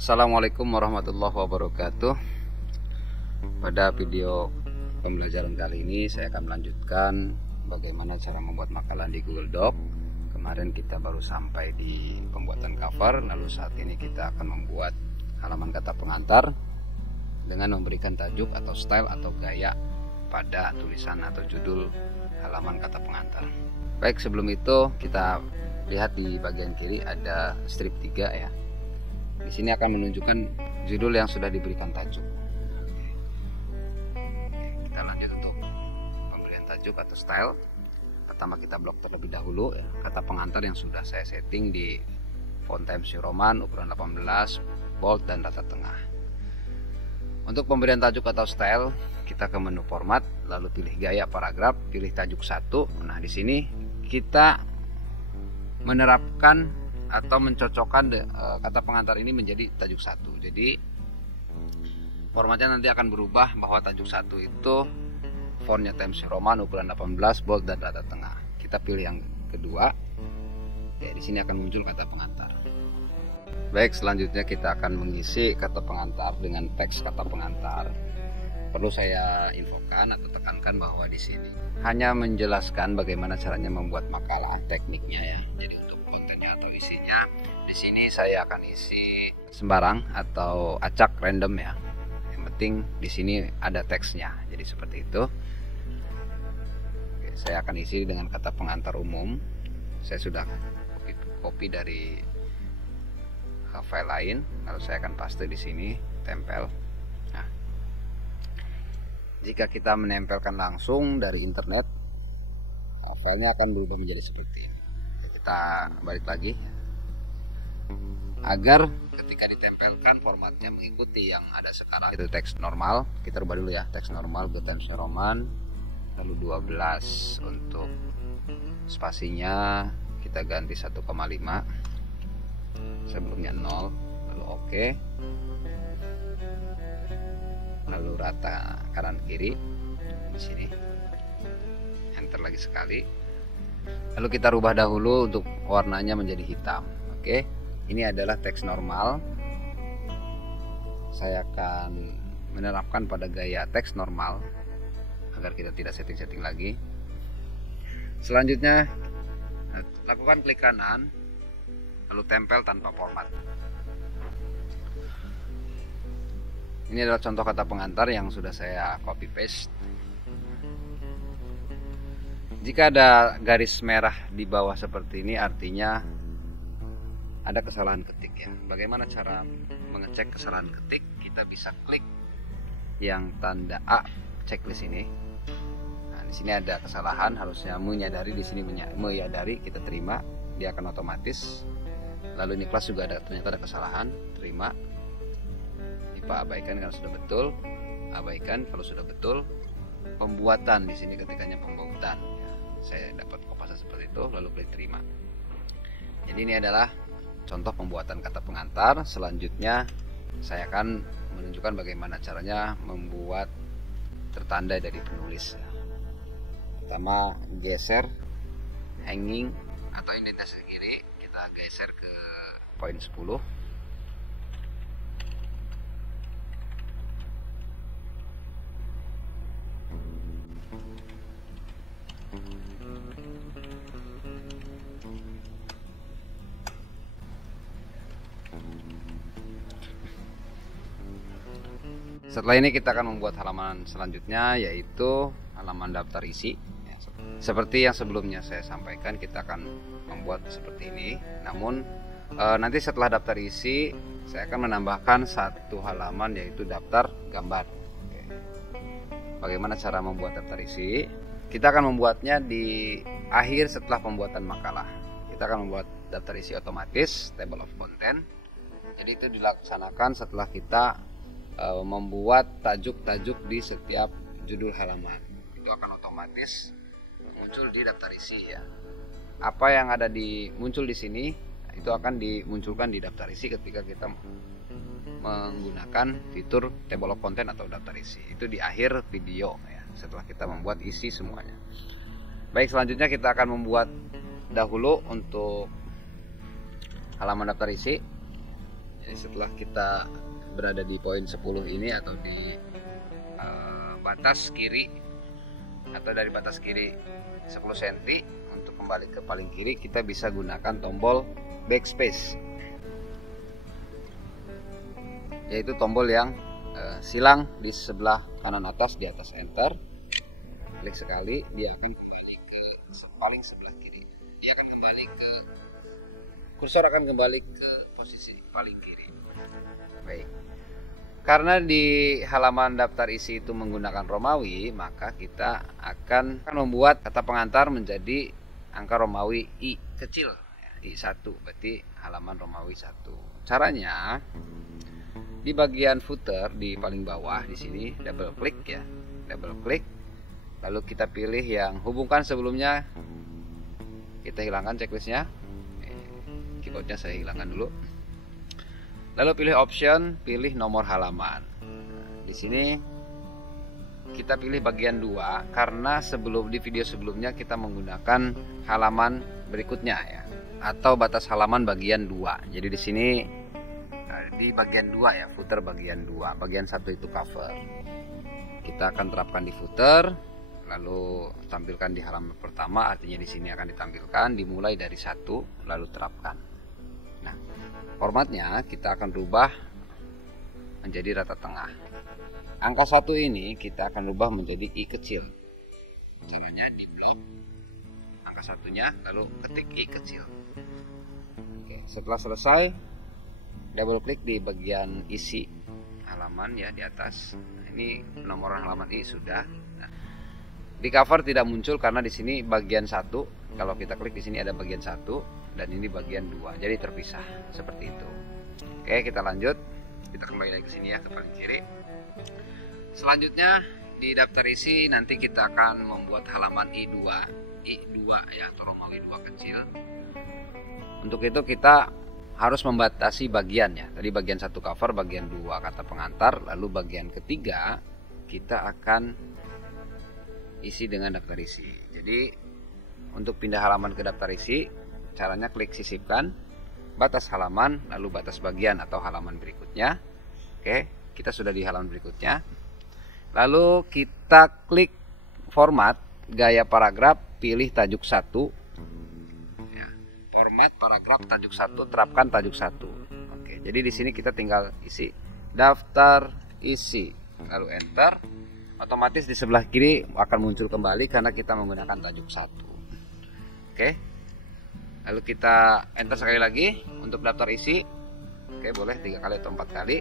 Assalamualaikum warahmatullahi wabarakatuh. Pada video pembelajaran kali ini saya akan melanjutkan bagaimana cara membuat makalah di Google Doc. Kemarin kita baru sampai di pembuatan cover, lalu saat ini kita akan membuat halaman kata pengantar dengan memberikan tajuk atau style atau gaya pada tulisan atau judul halaman kata pengantar. Baik, sebelum itu kita lihat di bagian kiri ada strip 3 ya. Di sini akan menunjukkan judul yang sudah diberikan tajuk. Kita lanjut untuk pemberian tajuk atau style. Pertama kita blok terlebih dahulu ya, kata pengantar yang sudah saya setting di font Times New Roman ukuran 18, bold dan rata tengah. Untuk pemberian tajuk atau style, kita ke menu format, lalu pilih gaya paragraf, pilih tajuk 1. Nah, di sini kita menerapkan atau mencocokkan kata pengantar ini menjadi tajuk 1. Jadi formatnya nanti akan berubah bahwa tajuk 1 itu fontnya Times New Roman ukuran 18, bold dan rata tengah. Kita pilih yang kedua. Ya, di sini akan muncul kata pengantar. Baik, selanjutnya kita akan mengisi kata pengantar dengan teks kata pengantar. Perlu saya infokan atau tekankan bahwa di sini hanya menjelaskan bagaimana caranya membuat makalah, tekniknya ya. Jadi untuk kontennya atau isinya, di sini saya akan isi sembarang atau acak random ya. Yang penting di sini ada teksnya. Jadi seperti itu. Oke, saya akan isi dengan kata pengantar umum. Saya sudah copy dari file lain, lalu saya akan paste di sini, tempel. Nah, jika kita menempelkan langsung dari internet, filenya akan berubah menjadi seperti ini. Kita balik lagi agar ketika ditempelkan formatnya mengikuti yang ada sekarang. Itu teks normal, kita rubah dulu ya, teks normal ke Times New Roman, lalu 12 untuk spasinya kita ganti 1,5, sebelumnya 0, lalu oke, lalu rata kanan kiri di sini, enter lagi sekali. Lalu kita rubah dahulu untuk warnanya menjadi hitam. Oke, ini adalah teks normal. Saya akan menerapkan pada gaya teks normal agar kita tidak setting-setting lagi. Selanjutnya, lakukan klik kanan, lalu tempel tanpa format. Ini adalah contoh kata pengantar yang sudah saya copy paste. Jika ada garis merah di bawah seperti ini, artinya ada kesalahan ketik ya. Bagaimana cara mengecek kesalahan ketik? Kita bisa klik yang tanda A checklist ini. Nah, di sini ada kesalahan, harusnya menyadari, di sini menyadari, kita terima, dia akan otomatis. Lalu ini kelas juga ada, ternyata ada kesalahan, terima. IPA abaikan kalau sudah betul, abaikan kalau sudah betul. Pembuatan di sini ketikanya pembuatan. Saya dapat kopasa seperti itu, lalu klik terima. Jadi ini adalah contoh pembuatan kata pengantar. Selanjutnya saya akan menunjukkan bagaimana caranya membuat tertanda dari penulis. Pertama, geser hanging atau indentasi kiri, kita geser ke poin 10. Setelah ini kita akan membuat halaman selanjutnya, yaitu halaman daftar isi. Seperti yang sebelumnya saya sampaikan, kita akan membuat seperti ini. Namun nanti setelah daftar isi, saya akan menambahkan satu halaman, yaitu daftar gambar. Oke. Bagaimana cara membuat daftar isi? Kita akan membuatnya di akhir setelah pembuatan makalah. Kita akan membuat daftar isi otomatis, table of content. Jadi itu dilaksanakan setelah kita membuat tajuk-tajuk di setiap judul halaman. Itu akan otomatis muncul di daftar isi ya. Apa yang ada muncul di sini itu akan dimunculkan di daftar isi ketika kita menggunakan fitur table of content atau daftar isi. Itu di akhir video ya, setelah kita membuat isi semuanya. Baik, selanjutnya kita akan membuat dahulu untuk halaman daftar isi. Jadi setelah kita berada di poin 10 ini atau di batas kiri atau dari batas kiri 10 cm, untuk kembali ke paling kiri kita bisa gunakan tombol backspace, yaitu tombol yang silang di sebelah kanan atas, di atas enter. Klik sekali, dia akan kembali ke paling sebelah kiri. Dia akan kembali ke kursor, akan kembali ke posisi paling kiri. Baik, karena di halaman daftar isi itu menggunakan Romawi, maka kita akan membuat kata pengantar menjadi angka Romawi I kecil, I1, berarti halaman Romawi 1. Caranya, di bagian footer di paling bawah di sini double klik ya, double klik. Lalu kita pilih yang hubungkan sebelumnya, kita hilangkan checklistnya, keyboardnya saya hilangkan dulu. Lalu pilih option, pilih nomor halaman. Di sini kita pilih bagian 2 karena di video sebelumnya kita menggunakan halaman berikutnya ya, atau batas halaman bagian 2. Jadi di sini di bagian 2 ya, footer bagian 2. Bagian 1 itu cover. Kita akan terapkan di footer. Lalu tampilkan di halaman pertama, artinya di sini akan ditampilkan dimulai dari 1 lalu terapkan. Nah, formatnya kita akan rubah menjadi rata tengah. Angka 1 ini kita akan rubah menjadi I kecil. Caranya di blok angka 1-nya, lalu ketik I kecil. Oke, setelah selesai, double klik di bagian isi halaman ya, di atas. Ini nomor halaman I sudah. Nah, di cover tidak muncul karena di sini bagian 1. Kalau kita klik di sini ada bagian 1 dan ini bagian 2. Jadi terpisah seperti itu. Oke, kita lanjut. Kita kembali lagi ke sini ya, ke paling kiri. Selanjutnya di daftar isi nanti kita akan membuat halaman I2 ya, atau Romawi 2 kecil. Untuk itu kita harus membatasi bagiannya. Tadi bagian 1 cover, bagian 2 kata pengantar, lalu bagian ketiga kita akan isi dengan daftar isi. Jadi untuk pindah halaman ke daftar isi, caranya klik sisipkan, batas halaman, lalu batas bagian atau halaman berikutnya. Oke, kita sudah di halaman berikutnya. Lalu kita klik format, gaya paragraf, pilih tajuk 1 ya, format paragraf tajuk 1, terapkan tajuk 1. Oke, jadi di sini kita tinggal isi daftar isi, lalu enter. Otomatis di sebelah kiri akan muncul kembali karena kita menggunakan tajuk 1. Oke, lalu kita enter sekali lagi untuk daftar isi. Oke, boleh 3 kali atau 4 kali.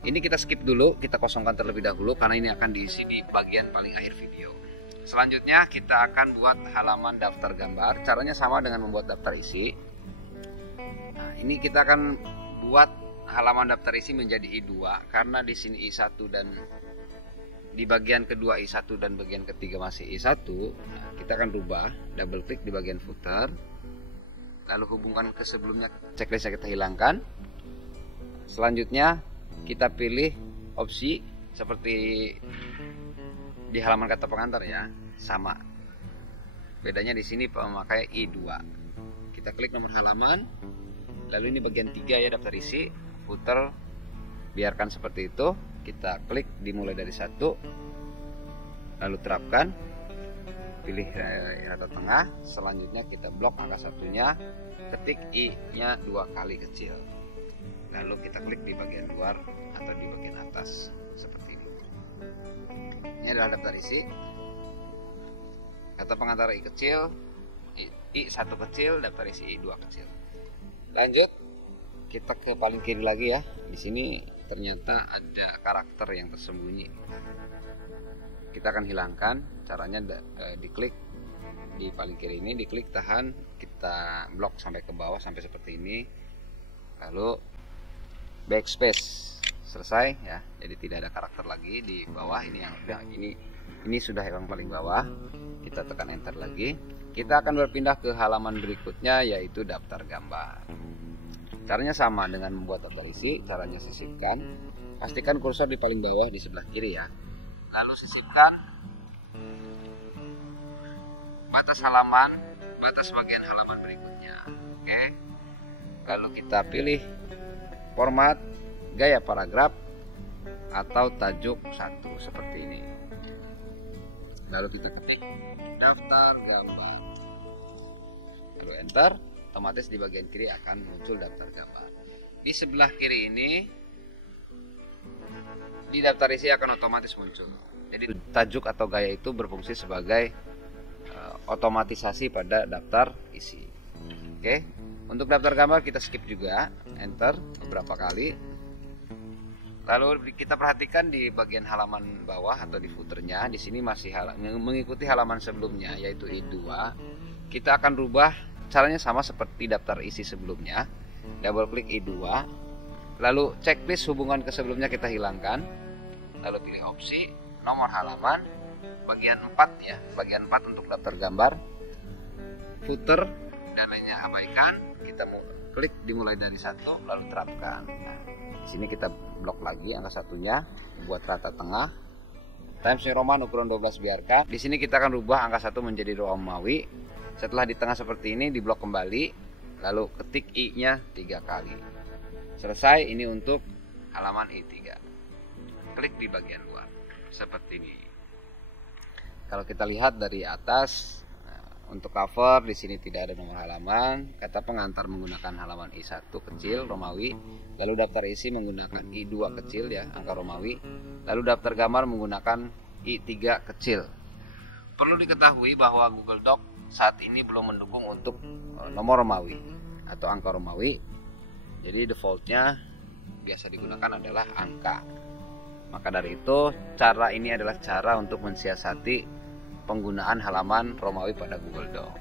Ini kita skip dulu, kita kosongkan terlebih dahulu karena ini akan diisi di bagian paling akhir video. Selanjutnya kita akan buat halaman daftar gambar. Caranya sama dengan membuat daftar isi. Nah, ini kita akan buat halaman daftar isi menjadi I2 karena di sini I1 dan di bagian kedua I1 dan bagian ketiga masih I1. Nah, kita akan rubah, double klik di bagian footer, lalu hubungkan ke sebelumnya, checklistnya kita hilangkan. Selanjutnya kita pilih opsi seperti di halaman kata pengantar ya, sama. Bedanya di sini memakai I2. Kita klik nomor halaman, lalu ini bagian 3 ya, daftar isi, footer, biarkan seperti itu. Kita klik dimulai dari 1, lalu terapkan, pilih rata tengah. Selanjutnya kita blok angka 1-nya, ketik I-nya 2 kali kecil, lalu kita klik di bagian luar atau di bagian atas seperti ini. Ini adalah daftar isi, kata pengantar I kecil, I1 kecil, daftar isi I2 kecil. Lanjut, kita ke paling kiri lagi ya. Di sini ternyata ada karakter yang tersembunyi. Kita akan hilangkan. Caranya diklik di paling kiri ini, diklik tahan, kita blok sampai ke bawah sampai seperti ini. Lalu backspace, selesai ya. Jadi tidak ada karakter lagi di bawah. Ini yang udah ini sudah yang paling bawah. Kita tekan enter lagi. Kita akan berpindah ke halaman berikutnya, yaitu daftar gambar. Caranya sama dengan membuat daftar isi. Caranya sisipkan, pastikan kursor di paling bawah di sebelah kiri ya, lalu sisipkan. batas halaman, batas bagian halaman berikutnya. Oke. Lalu kita pilih format gaya paragraf atau tajuk 1 seperti ini. Lalu kita ketik daftar gambar. Lalu enter, otomatis di bagian kiri akan muncul daftar gambar. Di sebelah kiri ini di daftar isi akan otomatis muncul. Jadi tajuk atau gaya itu berfungsi sebagai otomatisasi pada daftar isi. Oke. Untuk daftar gambar kita skip juga, enter beberapa kali. Lalu kita perhatikan di bagian halaman bawah atau di footernya, di sini masih mengikuti halaman sebelumnya yaitu I2. Kita akan rubah caranya sama seperti daftar isi sebelumnya. Double klik I2. Lalu checklist hubungan ke sebelumnya kita hilangkan. Lalu pilih opsi nomor halaman bagian 4 ya, bagian 4 untuk daftar gambar. Footer dan lainnya abaikan. Kita mau klik dimulai dari 1 lalu terapkan. Nah, di sini kita blok lagi angka 1-nya, buat rata tengah. Times New Roman ukuran 12 biarkan. Di sini kita akan rubah angka 1 menjadi Romawi. Setelah di tengah seperti ini, di blok kembali, lalu ketik I-nya 3 kali. Selesai, ini untuk halaman I3. Klik di bagian luar seperti ini. Kalau kita lihat dari atas, untuk cover di sini tidak ada nomor halaman. Kata pengantar menggunakan halaman I1 kecil Romawi, lalu daftar isi menggunakan I2 kecil ya, angka Romawi, lalu daftar gambar menggunakan I3 kecil. Perlu diketahui bahwa Google Doc saat ini belum mendukung untuk nomor Romawi atau angka Romawi. Jadi defaultnya biasa digunakan adalah angka. Maka dari itu, cara ini adalah cara untuk mensiasati penggunaan halaman Romawi pada Google Doc.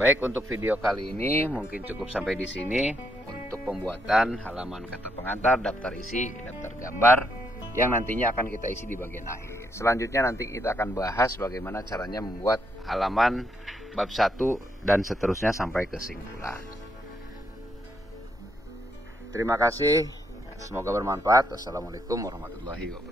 Baik, untuk video kali ini mungkin cukup sampai di sini untuk pembuatan halaman kata pengantar, daftar isi, daftar gambar yang nantinya akan kita isi di bagian akhir. Selanjutnya nanti kita akan bahas bagaimana caranya membuat halaman bab 1 dan seterusnya sampai kesimpulan. Terima kasih, semoga bermanfaat. Wassalamualaikum warahmatullahi wabarakatuh.